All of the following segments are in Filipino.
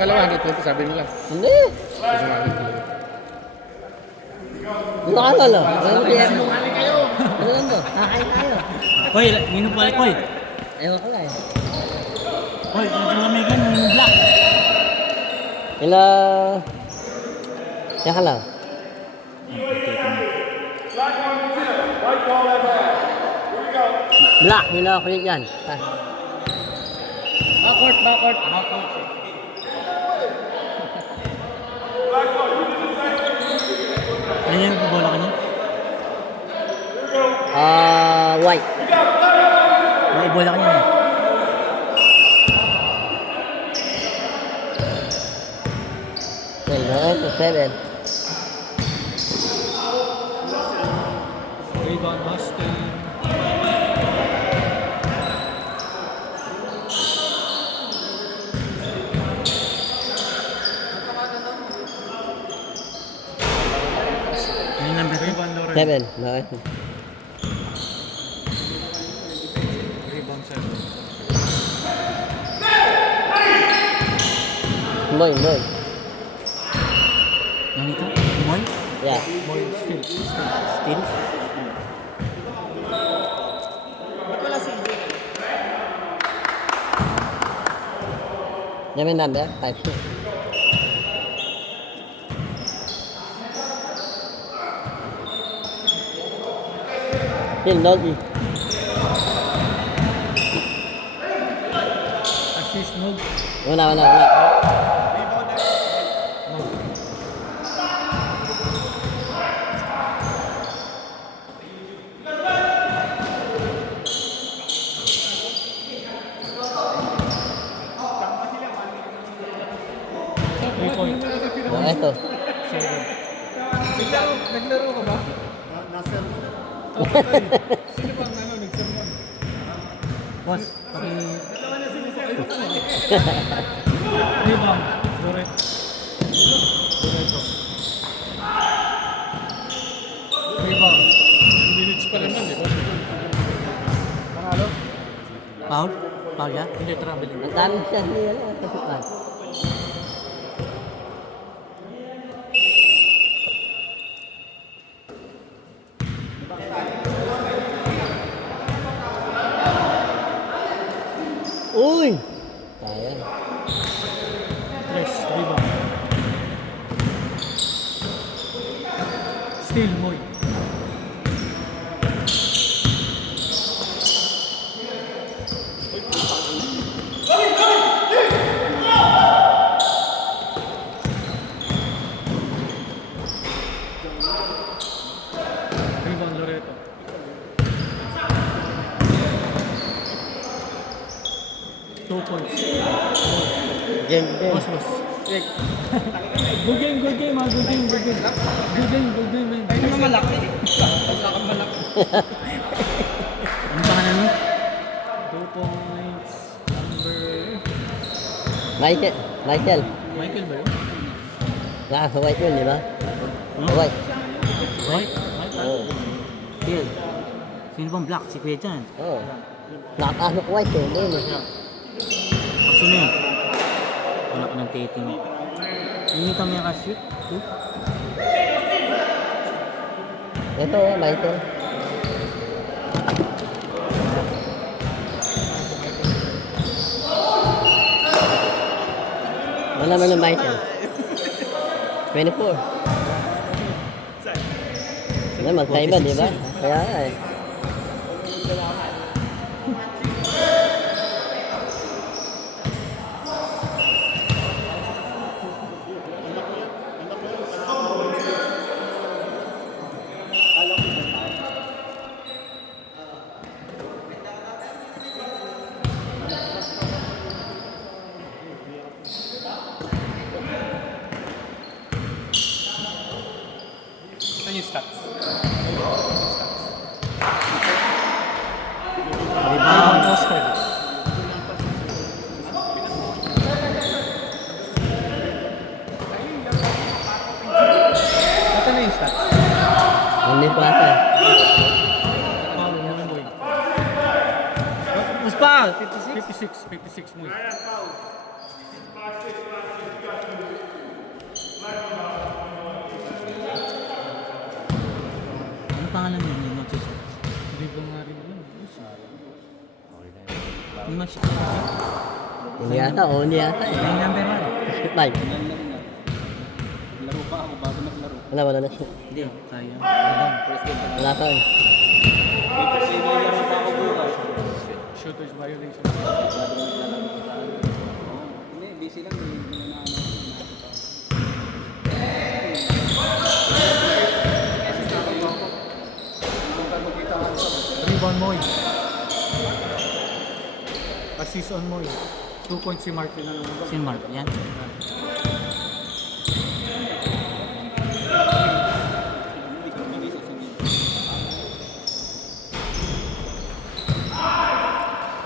Kalawa 120 sabi nila. Hindi. Nakakala. Sinungaling kayo. Ano lang to? Kakain tayo. Koy, minum balik, Koy. Ewan ko lang eh. Koy, naglamig yan, minum black. Ila... Yan ka lang. Black, nila ako yun yan. Backward. Ano yung bola ka niya? White. May bola ka niya. Well, 7. Rebound, Boston. Ano yung number 2? 7. Bakit? Rebound 7. Moy. Ano ito? Moy? Yeah. Moy, still. Still? Yan may number? 5. Still doggy. Assist, no? Wala. Ito. Naglaro ka ba? Nasa sino bang nagsermon? Boss, pati... Rebound, Loreto. Rebound. Minutes pa naman eh. Panalo? Foul? Foul ya? Hindi, traveling. Ang dami siya. Hindi yan. Kasukan. Uy! Sayang. Press, rebound. Still, Moy. Rebound, Loreto. Two points. Game. Boss. Good game, Good game, man. Ay naman malaki. Wala kang malaki. Ano pa ka na nun? 2 points. Number... Michael. Michael ba yun? White yun, di ba? White. White? Oo. Phil. Sino bang black? Si Kuya Jan. Oo. Nakakasok white eh. Hindi eh. Pakso na yun. Wala ka ng tating. Hinita mo yung ka-shoot? Ito, Michael. Wala naman ng Michael. 24. Ano, magkaiba, di ba? Kaya eh. Ito yung stats. Rebound, Boston. Ito na yung stats. Hindi pa ata. Mas pa! 56 mo. siya. Hindi yata, o hindi yata. Yung number 1. Five. Laro pa ako bago naglaro. Wala na. Hindi, sayang. Wala pa. Laro pa ako bukas. Shooter's violation. Hindi, busy lang. Rebound Moy. Assist on Moy. 2 points si Martin na naman. Si Mark, yan.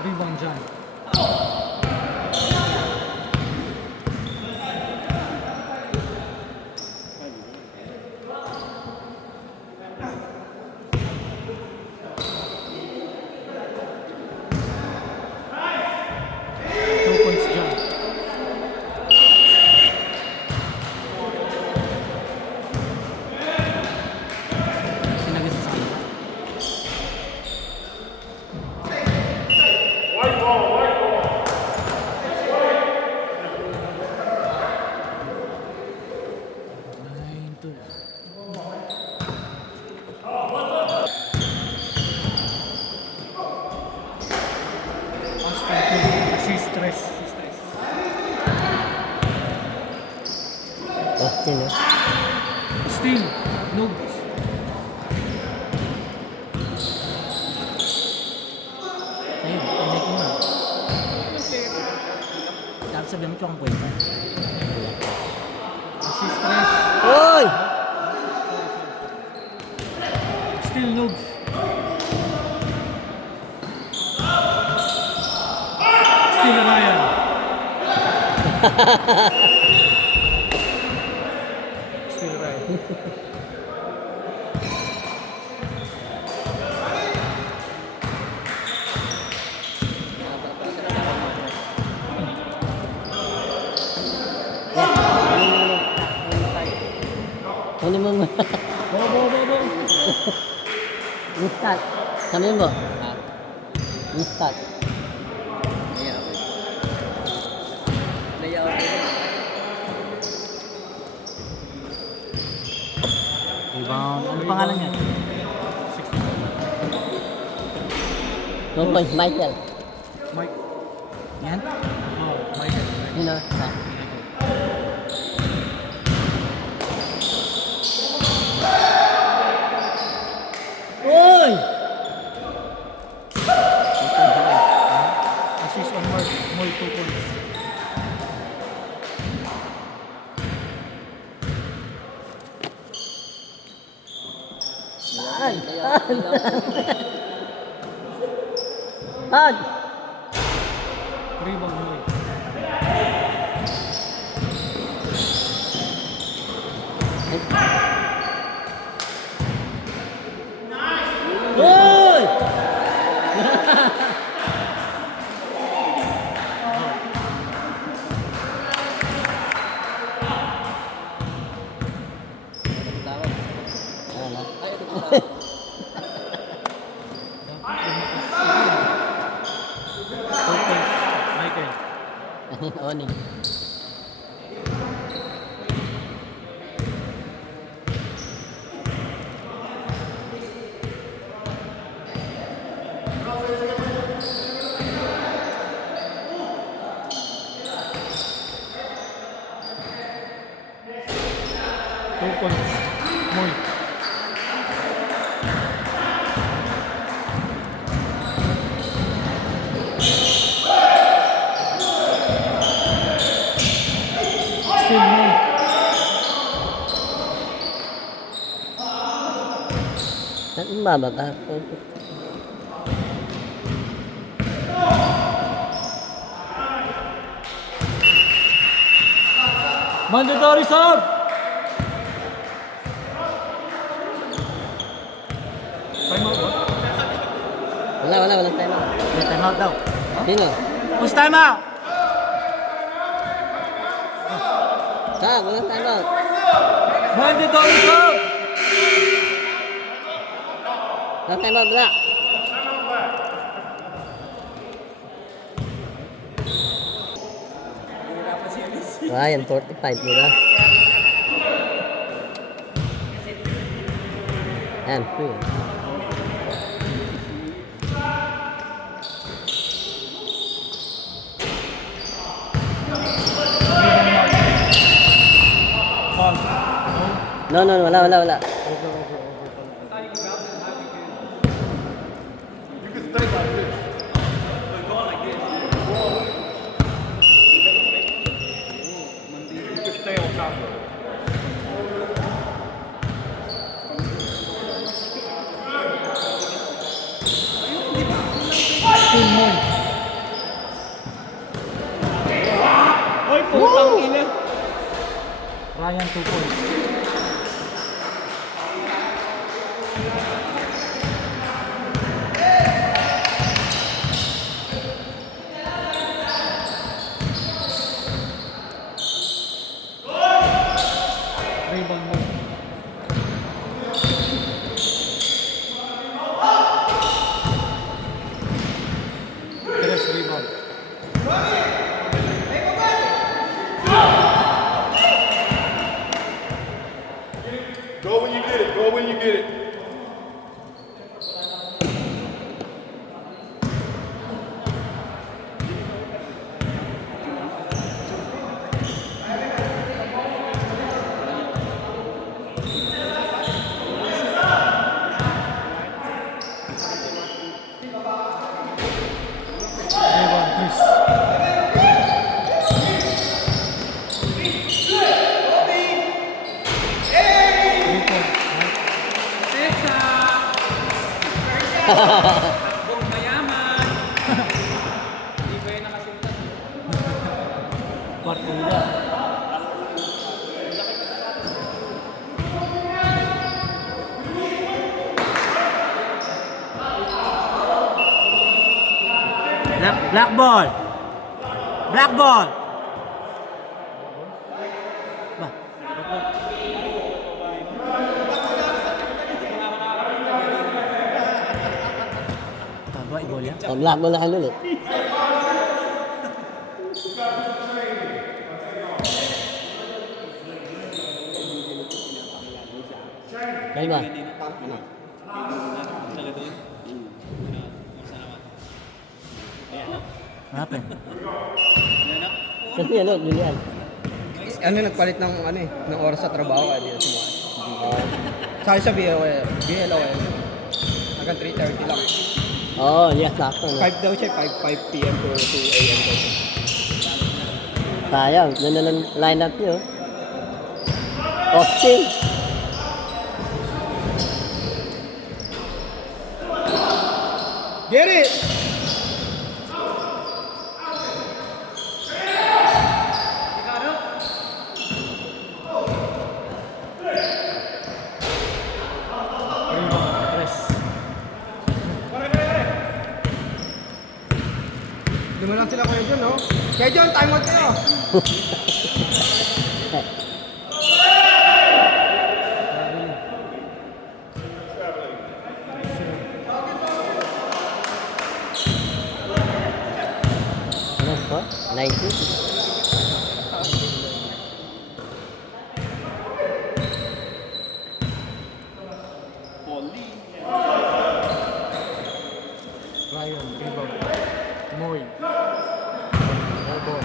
Rebound dyan. Two points dyan. Sinagis sa akin. Nine, two. Assist stress. Oh, sino? Still, no. Ayun, pinay ko na. Dapat sabihin mo kung kwenta. Assist stress. Uy! Still noobs. Still Ryan. Still Ryan. Kunin mo mo. Bo. Instat. Kami mo. Instat. Rebound. Ano pangalan niya? 2 points, Michael. Mike. Yan? Oh, Michael. You know, Uy! Assist on Mark. Moy 2 points. Hag! Rebound Moy. Uy! Michael. Oni. Two points. Moy. Still Moy. Saan bababa? Mandatory sub! Time out ba? Wala time. May time out daw. Sino? Who's time out? Wala time out. Mandatory sub! Wala time out, wala. Ryan, 45 nila. Ayan, free. Foul. No? No, wala. Over, over pala. Still more. Oy, putang ina. Ryan 2 points. Rebound mo. Tres rebound. Go when you get it. Go when you get it. Rebound, Chris. Three point. Partida. Black ball. Black ball. Ba? Tama, i-goal yan. Black mo na kayo ulit. Kaya ba? What happened? Kasi ano, Julian. Ano nagpalit ng ano eh, ng oras sa trabaho kaya di na sumuha. Sabi sa BLOL, hanggang 3:30 lang. Oo, yes, sakto. No? 5 daw siya, 5 p.m. to 2 a.m. daw siya. Sayang, ganda ng lineup niyo. Austin. Get it! Rebound, Tres. Dumalang sila kayo dyan, no? Kaya dyan, time out kayo! Ano po? 90? Ryan, rebound. Moy. Elbow.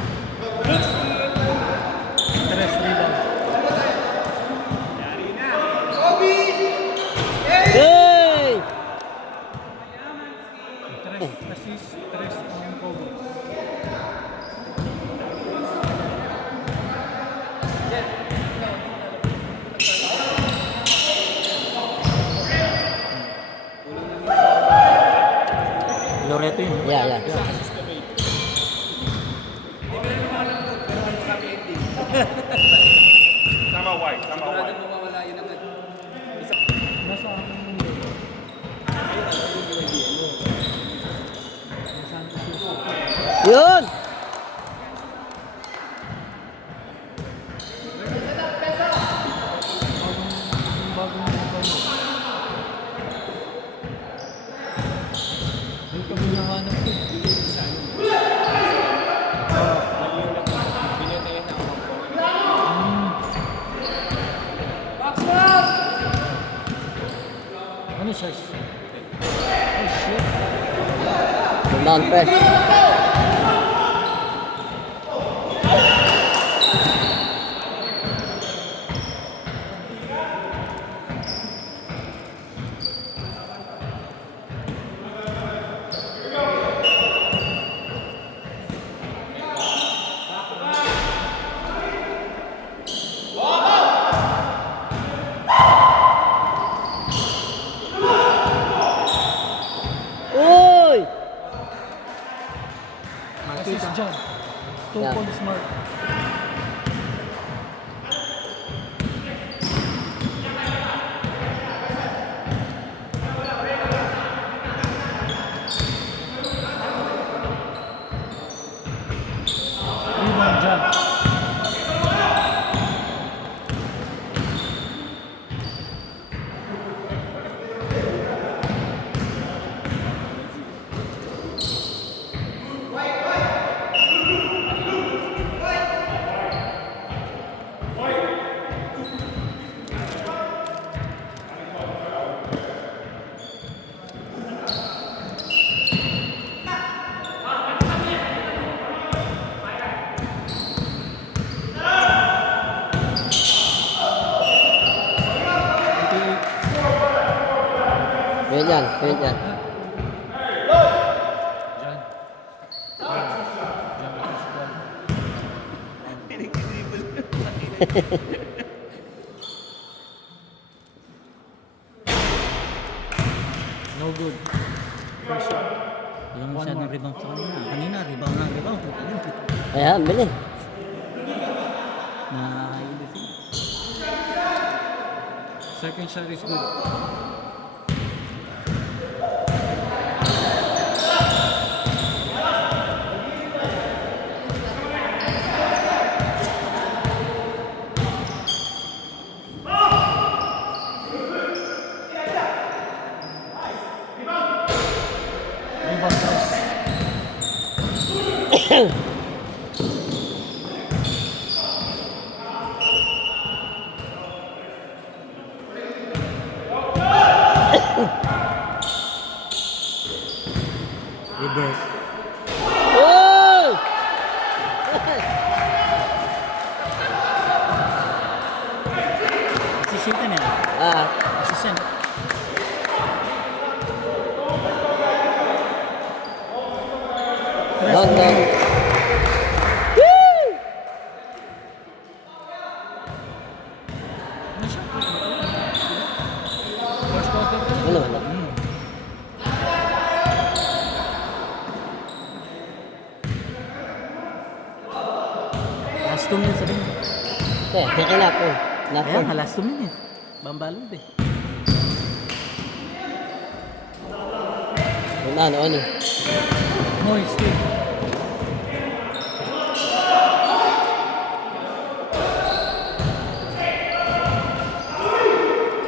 Tres rebound. Hey! Tres assist, tres ang cover. Loreto yun. Yeah. Time out white. Time out white. Nasa akin yung numero. Santos Yusuf. Yun! Bagong numero. Dito mo nahanap ko. size. Down, pre. Uy! Assist dyan. 2 Yeah. points mark. Rebound dyan. Wait yan, wait yan. No good. Walang masyadong rebound sa kanina. Kanina, rebound ng rebound. Ayan, bili. Nailis yun. Second shot is good. Rebound cross. Reverse. Uy! Assist yun yan. Ah, Assist yan. down, down. First quarter pa lang. Ano, ano? Last 2 minutes sabi mo. Okay, pick it up. Oh. Last Ayan, one. last 2 minutes. Bambalod eh. Ano, ano? Moy, still.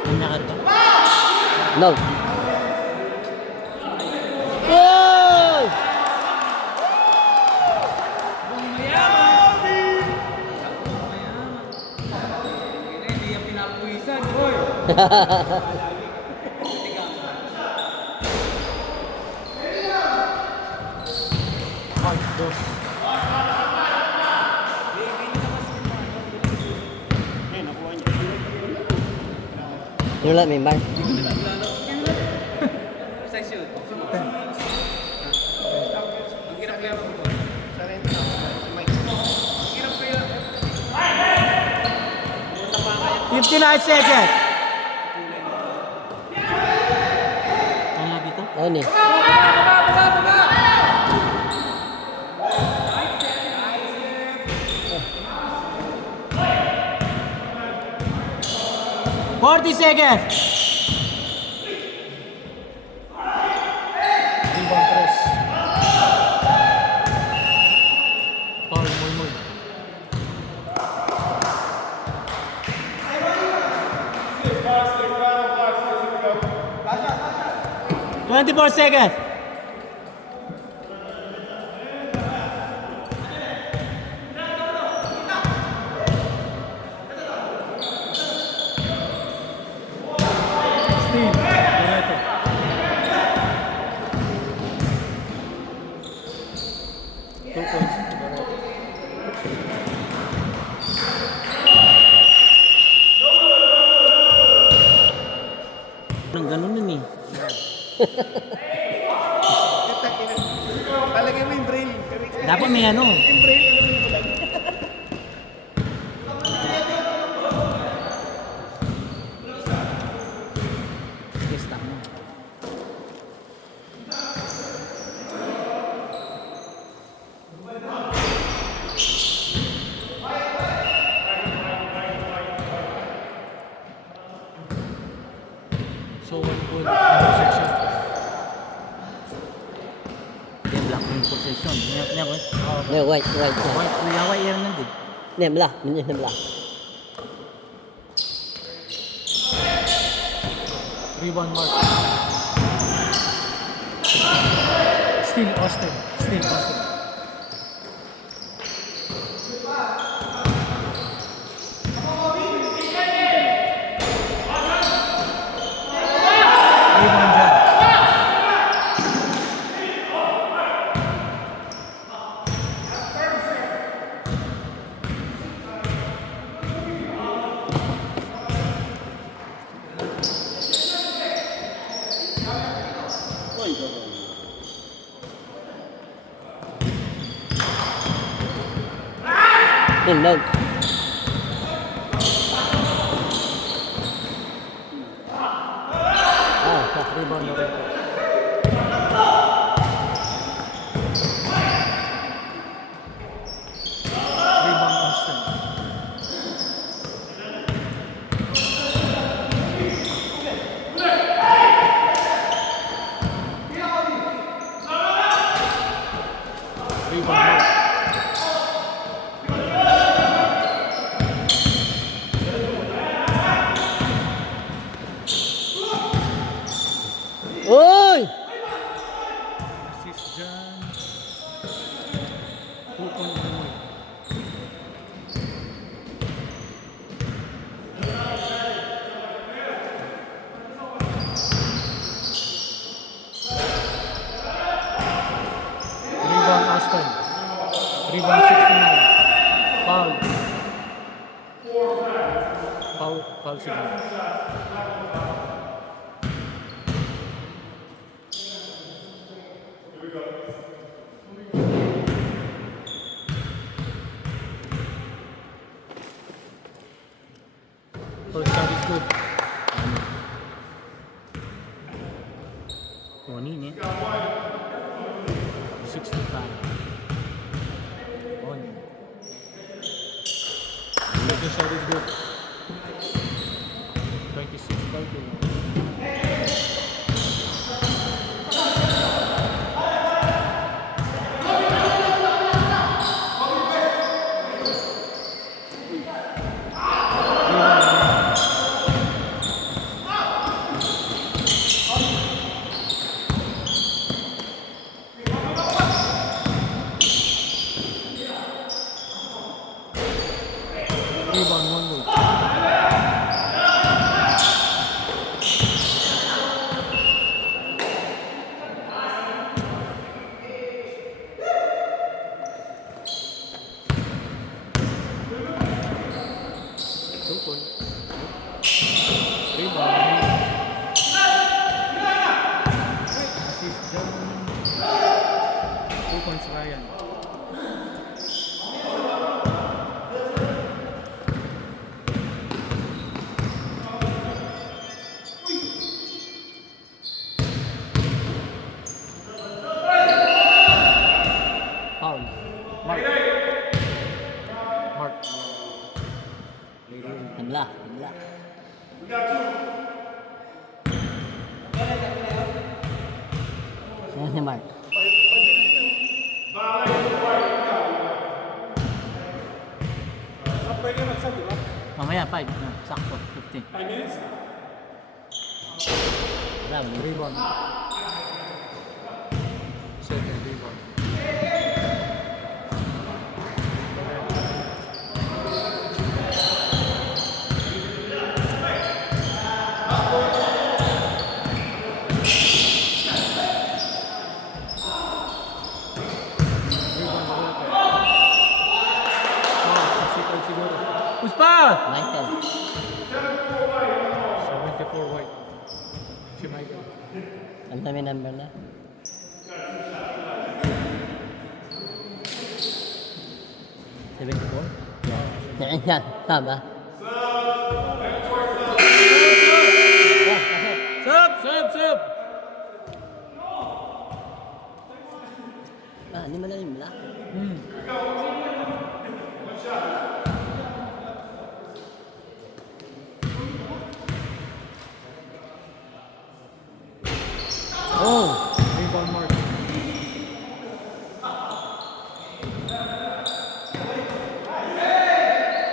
Ang nakarito. No. Uy! Hindi yung pinapuwisan, boy. Yung lang, may mark. Second. Ang lagi to? Ano eh? Seconds. Rebound press. Foul, Moy Moy. Twenty-four seconds. Steve, direto. Palagay mo yung brain. Dapat may ano. Yung brain, alam mo yung bulag. Sige, stop mo. So, one goal intersection. Yan, black yung possession. Yan, what? No, white. White, kuya, yan nandun. Ne, belah. Minyak belah. Rebound mark. Still Austin. Rebound dyan. Dog. Rebound na rin. Rebound Austin. Rebound mark. Oi! Assist dyan. 2 point Illinois. Rebound Aston. Rebound 69. Foul. Foul signal. First shot is good. Kunin eh. 65. On. Second shot is good. 26-30. Rebound, one goal. Two point. Rebound. Assist dyan. 2 points Ryan. Foul. Mark. Mark. Belah. Ni Mark. Mamaya, 5. Sakto, 50. Rebound. Second rebound. Puspa! Michael. 74 white. Si Michael. Ang dami number na. Yan, tama. Sub! Hindi malalim lang. Oh! Rebound mark.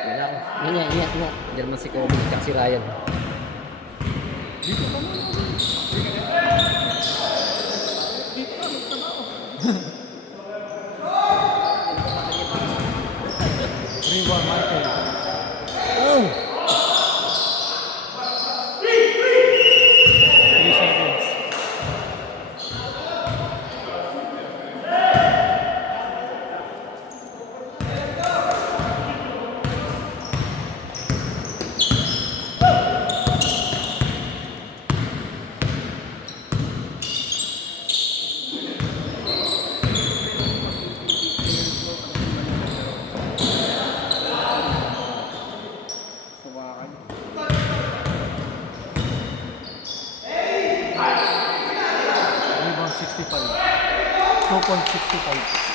Wala ako. Ingat. German si Kobe, tsaka si Ryan. Rebound Michael. Oh! 3 seconds. Rebound 65. 2.65.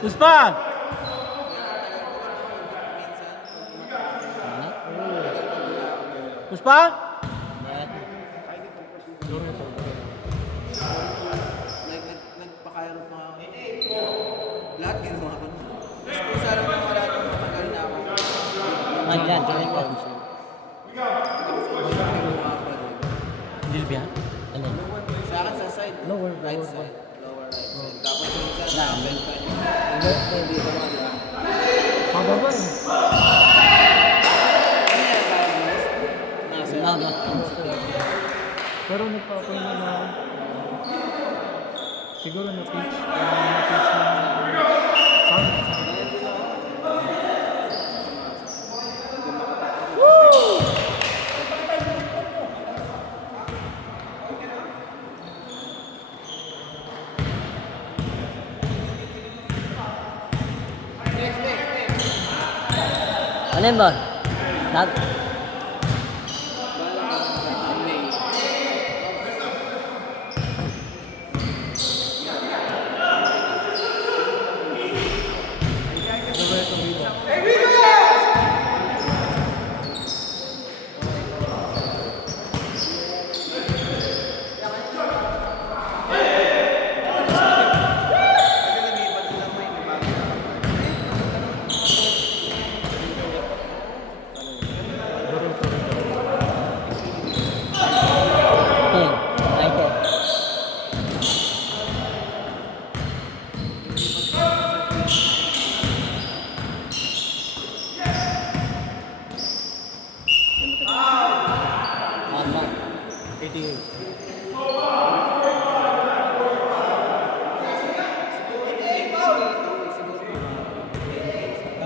Uspan! Uspan? Nagpakairot mga ako. Lahat ginawa ko nun. Tapos kung saan lang wala nang matagal na ako. Dyan, join ko. Dilbia? Alin? Sa akin sa side. Lower, Right lower side. Lower right side. Tapos yung isa na bend pa niya. Hindi ko mga diba? Pababa eh. No. Pero nagpa-apply na siguro na-pitch. Na-pitch na sound. Ano yun ba?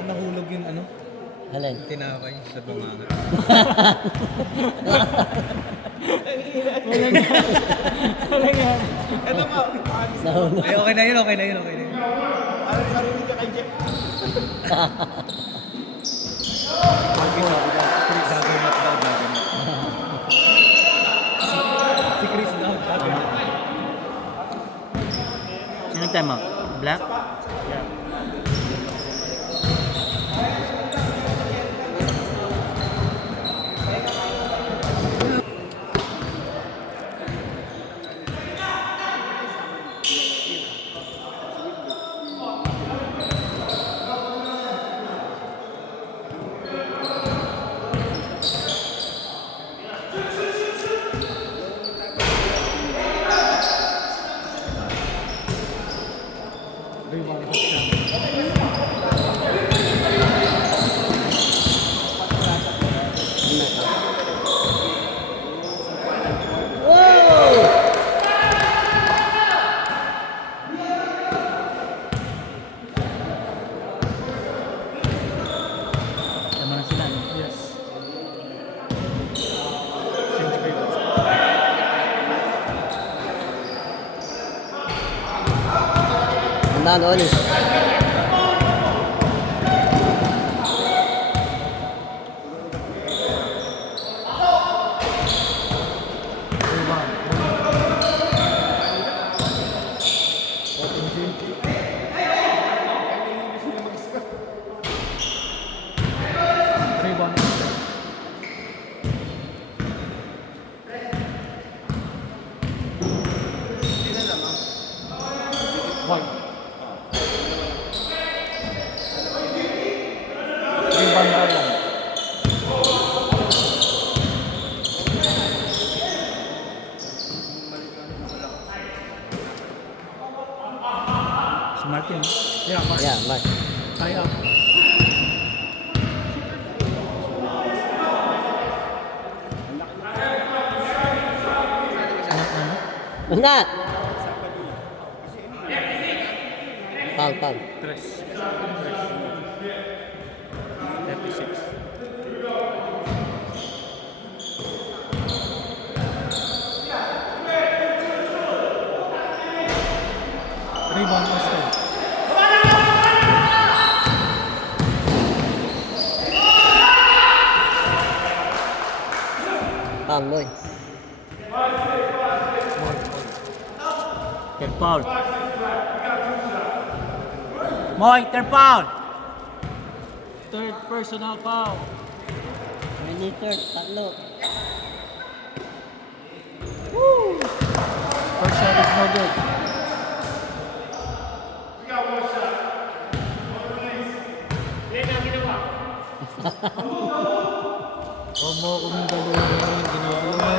Nahulog yung ano? Alin? Tinakay sa banganga. Nahulog. Ay, okay na yun. Si Chris daw. Sino tema? Black? Tandaan, Oli. Rebound. Open gym. Rebound. One. Rebound Ryan. Si Martin. Yeah, Mark. Yeah, Mark. Tie up. Una! Foul, foul. Tres. 36. Rebound Austin. Foul, Moy. Third foul. Moy, third foul. Third personal foul. Monitor, tatlo. First shot is no good. Huwag mo akong dalawin. Ginagawa mo.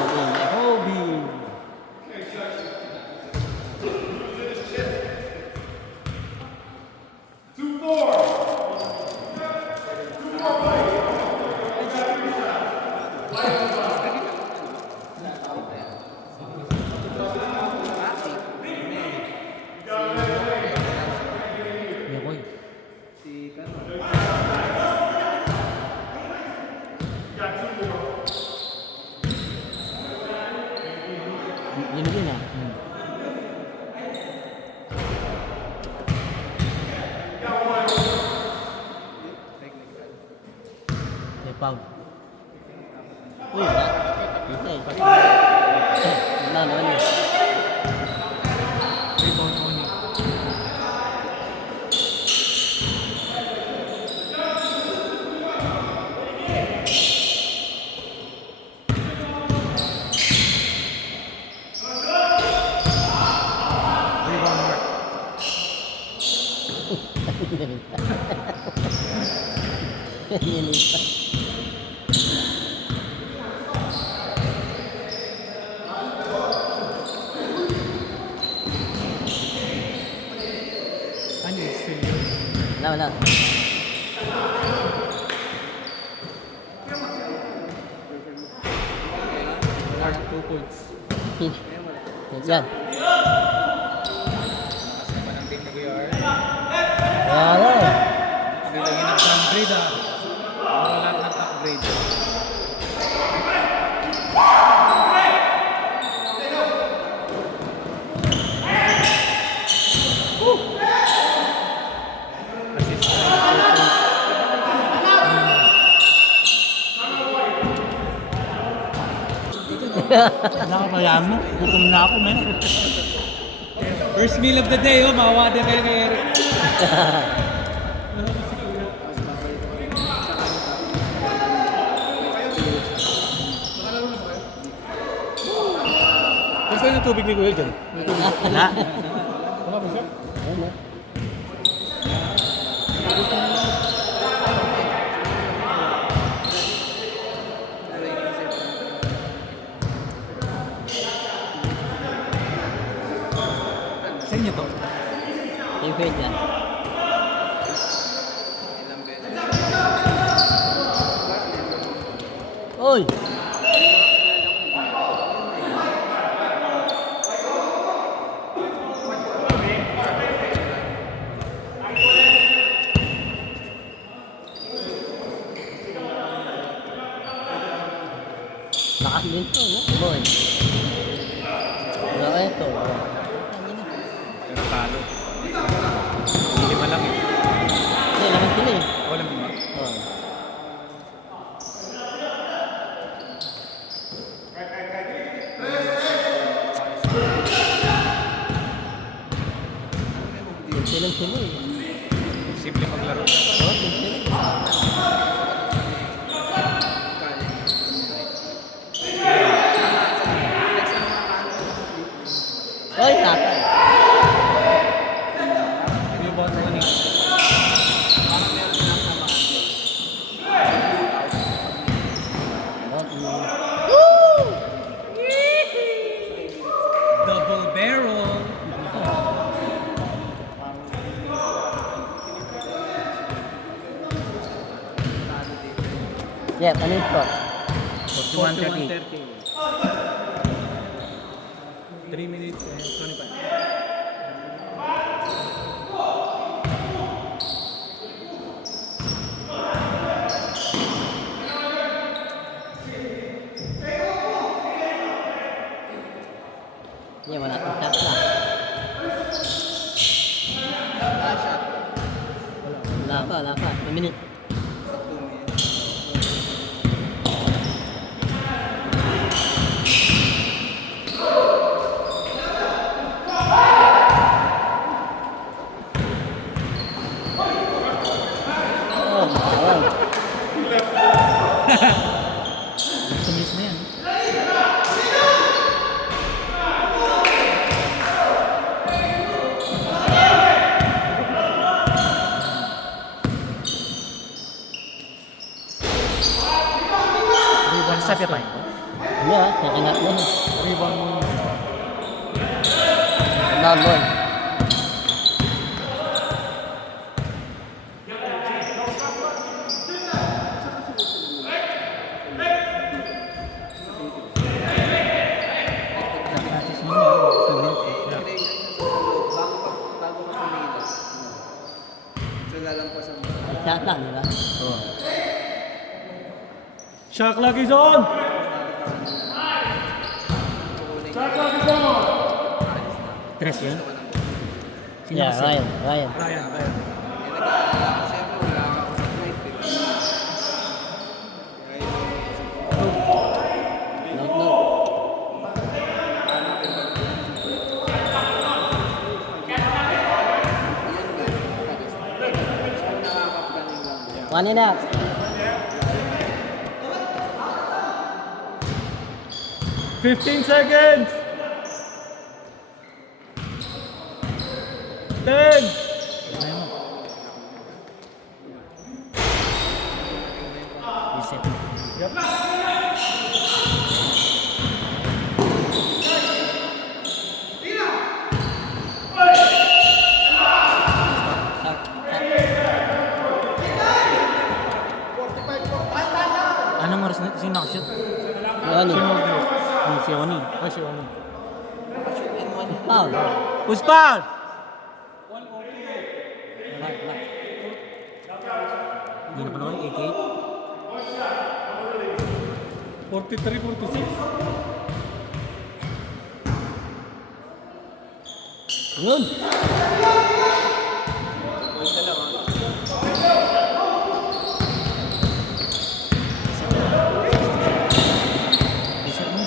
Kobe. Mekoy. Yun din ah. Third foul. Uy, ba? Ito eh. Tandaan, Oli. Rebound Oni. Rebound Mark. Nilita. Ano yun? Still yun. Wala, wala. Mark, 2 points. Yan. Wala. Nilagyan ng upgrade ah. Wala lahat ng upgrade. Nakakayaan mo. Gutom na ako, man. First meal of the day, oh. Makawa din kayo kay Eric. Gusto yung tubig ni Kuya dyan? Wala. Wala ba siya? Ano? Sa inyo to? Yung pwede yan. Oy! Lakas din to, no? Boy. Wala kayo to. Pero talo. Lima lang eh. Hindi, lakas din eh. Walang lima. Oh. Silang sila eh. Simple maglaro. Oh, sila. Oy, tatay. Yung ball mo kanina. Double barrel. Yeah, ano yung score? 41-38. 3 minutes and 25. Yeah, wala kang shot na. Wala pa. 1 minute. Oh, bawal. Tumis na yan. Rebound sa pa yun. Yeah, nakanat mo. Rebound mo. Nabon. Practice mo na. Bago ka pumila. So, lalampasan mo. Shot lang, di ba? Shot clock is on! Tres yun? Sino Yeah, kasi? Ryan. Ryan. Siyempre, wala ka ako sa flight. Note. One and out. $15 seconds! 10! Reset. Anong oras na? Sino nakashoot? Ano? Si Oni. Ay, si Oni. Foul. Who's foul? Black. Hindi na panoorin, 88. 43-46. Yun. Reset mo.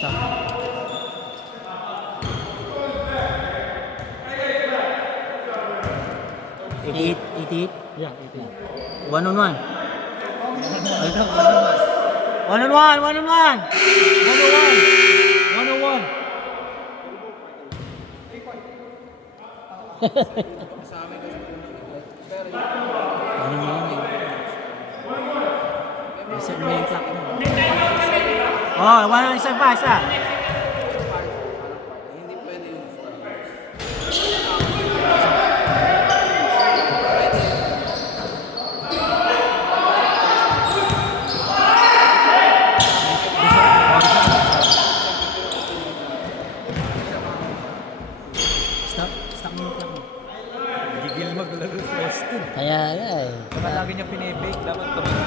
Stop. 88. Yeah, 88. 1-on-1. 1-on-1. 1-on-1. 101. Reset mo yung clock mo. Oh, wala isa pa, isa. Stop mo lang. Gigil maglaro sa Weston. Kaya nga eh. Kapag lagi niya pinibake, dapat tumagal.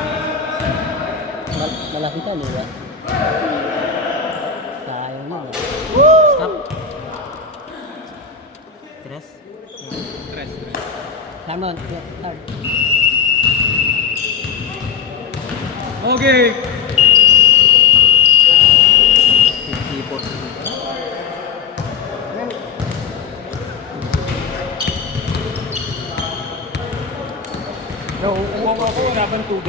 Malaki ka, di ba? Sayang yun. Stop. Tres. Stress. Come on, start. Okay. 54. Nauupo ako, wala bang tubig?